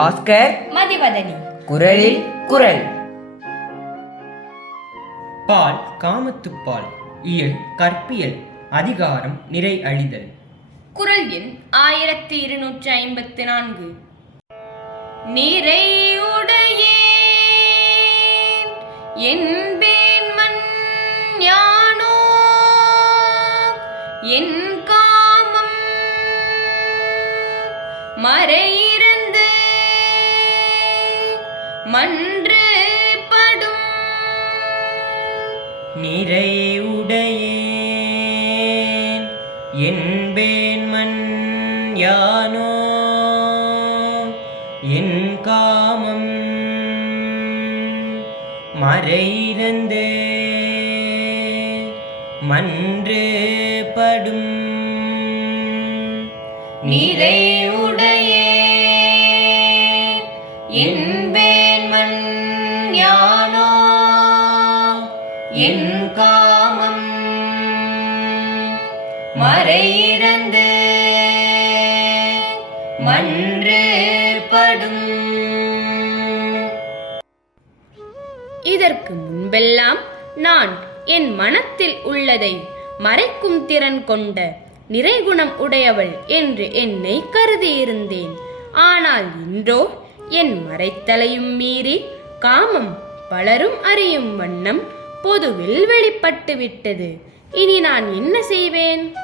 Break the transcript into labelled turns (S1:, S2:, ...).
S1: பாஸ்கர்.
S2: மதிவதனி.
S1: குரலில் குரல்.
S3: பால் காமத்துப்பால் இயல் கற்பியல் அதிகாரம் நிறை அழிதல்.
S2: குரல் எண் ஆயிரத்தி இருநூற்றி ஐம்பத்தி நான்கு. நிறையுடையே என்பேன் மண் யானோ என் காமம் மறையிறந்து மன்று படும்.
S3: நிறை உடையேன். என்பேன் மண் யானோ. என் காமம் மறையிறந்தே மன்று படும்.
S2: நிறையுடையே என்பேன் மண் ஞானோ என் காமம் மறையிறந்து மன்று படும் இதற்கு முன்பெல்லாம் நான் என் மனத்தில் உள்ளதை மறைக்கும் திறன் கொண்ட நிறைகுணம் உடையவள் என்று என்னை கருதியிருந்தேன். ஆனால் இன்றோ என் மறைத்தலையும் மீறி காமம் பலரும் அறியும் வண்ணம் பொதுவில் வெளிப்பட்டு விட்டது. இனி நான் என்ன செய்வேன்?